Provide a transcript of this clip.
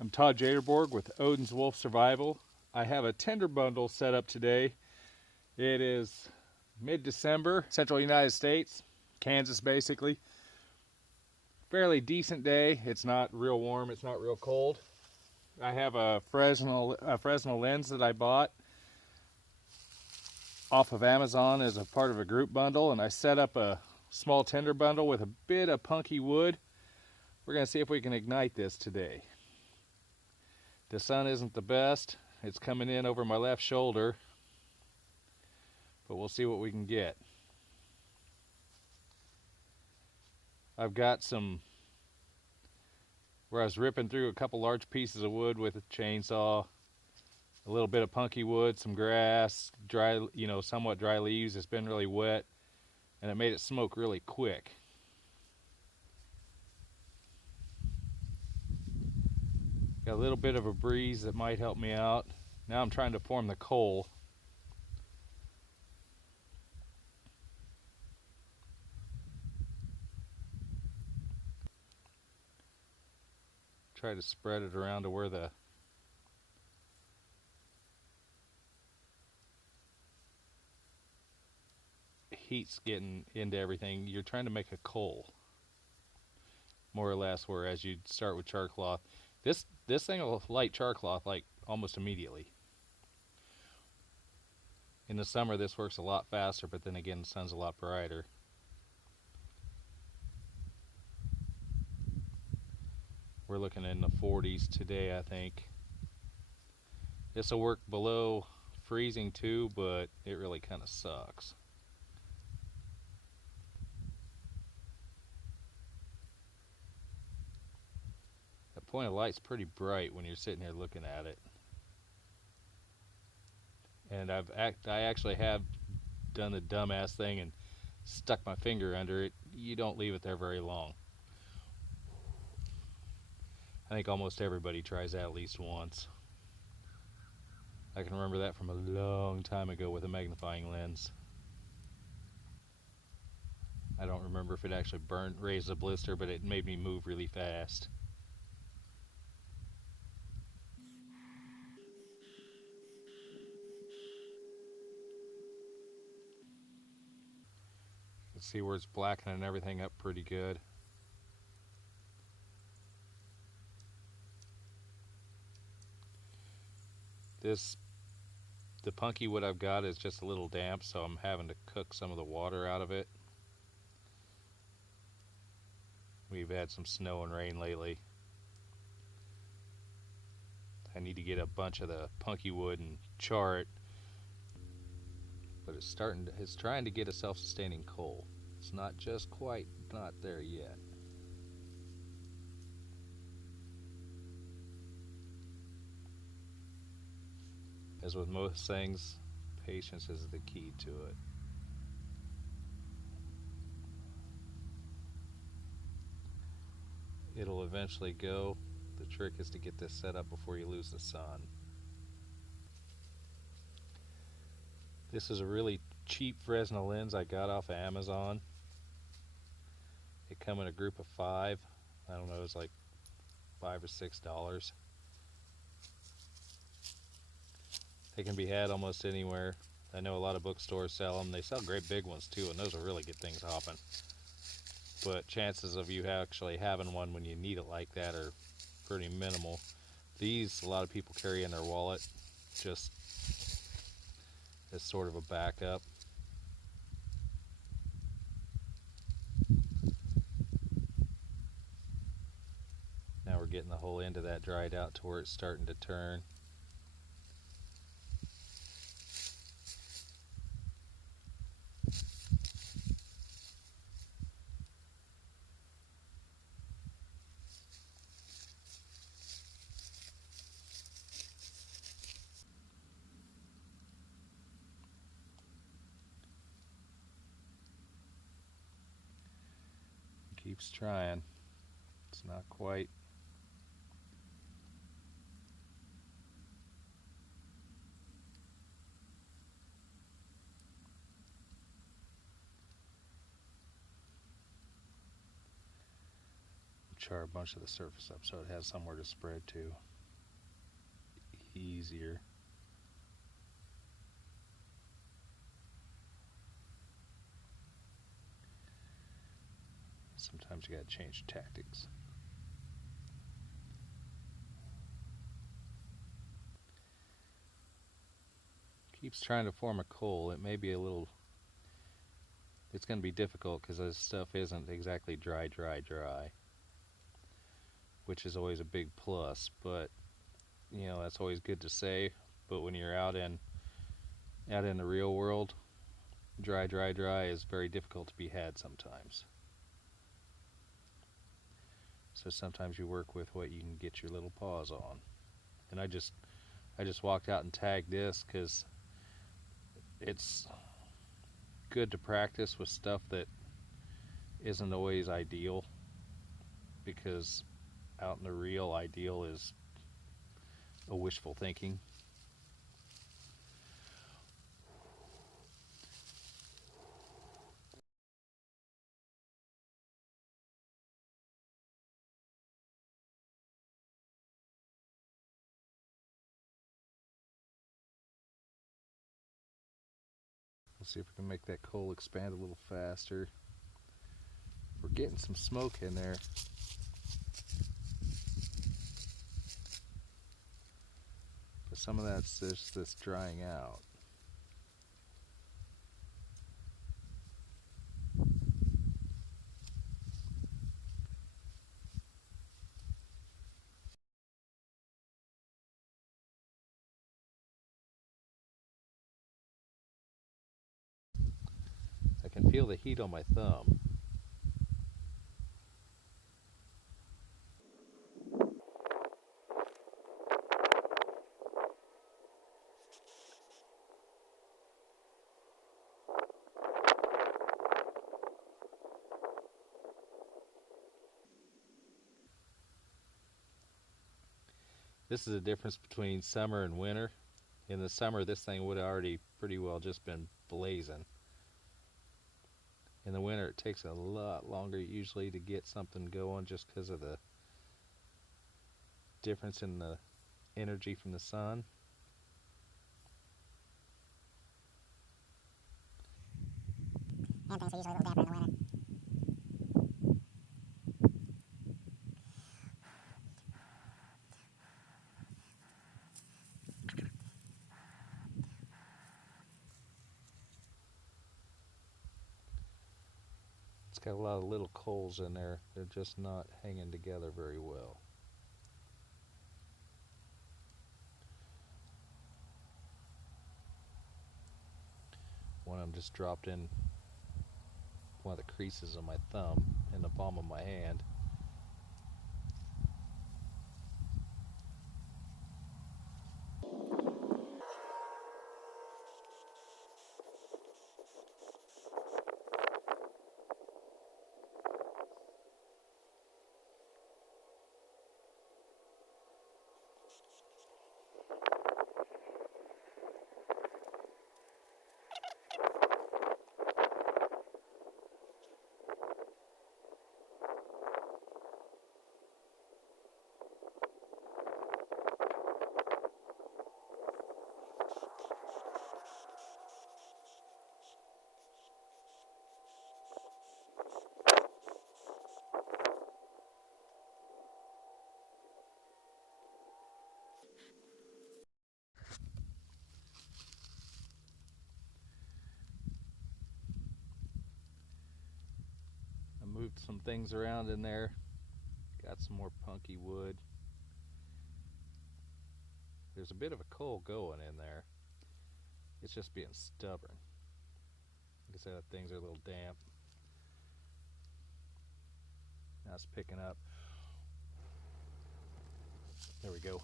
I'm Todd Jaderborg with Odins Wolf Survival. I have a tender bundle set up today. It is mid-December, central United States, Kansas basically. Fairly decent day. It's not real warm, it's not real cold. I have a fresnel lens that I bought off of Amazon as a part of a group bundle, and I set up a small tender bundle with a bit of punky wood. We're going to see if we can ignite this today. The sun isn't the best. It's coming in over my left shoulder, but we'll see what we can get. I've got some where I was ripping through a couple large pieces of wood with a chainsaw, a little bit of punky wood, some grass, dry, somewhat dry leaves. It's been really wet, and it made it smoke really quick. Got a little bit of a breeze that might help me out. Now I'm trying to form the coal. Try to spread it around to where the heat's getting into everything. You're trying to make a coal, more or less, whereas you'd start with char cloth. This thing will light char cloth like almost immediately. In the summer this works a lot faster, but then again the sun's a lot brighter. We're looking in the 40s today, I think. This will work below freezing too, but it really kind of sucks. That point of light's pretty bright when you're sitting here looking at it. And I actually have done the dumbass thing and stuck my finger under it. You don't leave it there very long. I think almost everybody tries that at least once. I can remember that from a long time ago with a magnifying lens. I don't remember if it actually raised a blister, but it made me move really fast. Let's see where it's blackening everything up pretty good. The punky wood I've got is just a little damp, so I'm having to cook some of the water out of it. We've had some snow and rain lately. I need to get a bunch of the punky wood and char it, but it's trying to get a self-sustaining coal. It's not just quite not there yet. As with most things, patience is the key to it. It'll eventually go. The trick is to get this set up before you lose the sun. This is a really cheap Fresnel lens I got off of Amazon. It come in a group of 5. I don't know, it's like $5 or $6. They can be had almost anywhere. I know a lot of bookstores sell them. They sell great big ones too, and those will really get things hopping. But chances of you actually having one when you need it like that are pretty minimal. These, a lot of people carry in their wallet just as sort of a backup. Now we're getting the whole end of that dried out to where it's starting to turn. Keeps trying. It's not quite. Char a bunch of the surface up so it has somewhere to spread to. easier. Sometimes you gotta change tactics. Keeps trying to form a coal. It may be a little, it's going to be difficult because this stuff isn't exactly dry, which is always a big plus, but you know, that's always good to say. But when you're out in the real world, dry is very difficult to be had sometimes. So sometimes you work with what you can get your little paws on. And I just walked out and tagged this because it's good to practice with stuff that isn't always ideal, because out in the real, ideal is a wishful thinking. Let's see if we can make that coal expand a little faster. We're getting some smoke in there. But some of that's just this drying out. I can feel the heat on my thumb. This is the difference between summer and winter. In the summer, this thing would have already pretty well just been blazing. In the winter, it takes a lot longer usually to get something going, just because of the difference in the energy from the sun. And things are usually a little damper in the winter. It's got a lot of little coals in there. They're just not hanging together very well. One of them just dropped in one of the creases of my thumb in the palm of my hand. I moved some things around in there. Got some more punky wood. There's a bit of a coal going in there. It's just being stubborn. Like I said, things are a little damp. Now it's picking up. There we go.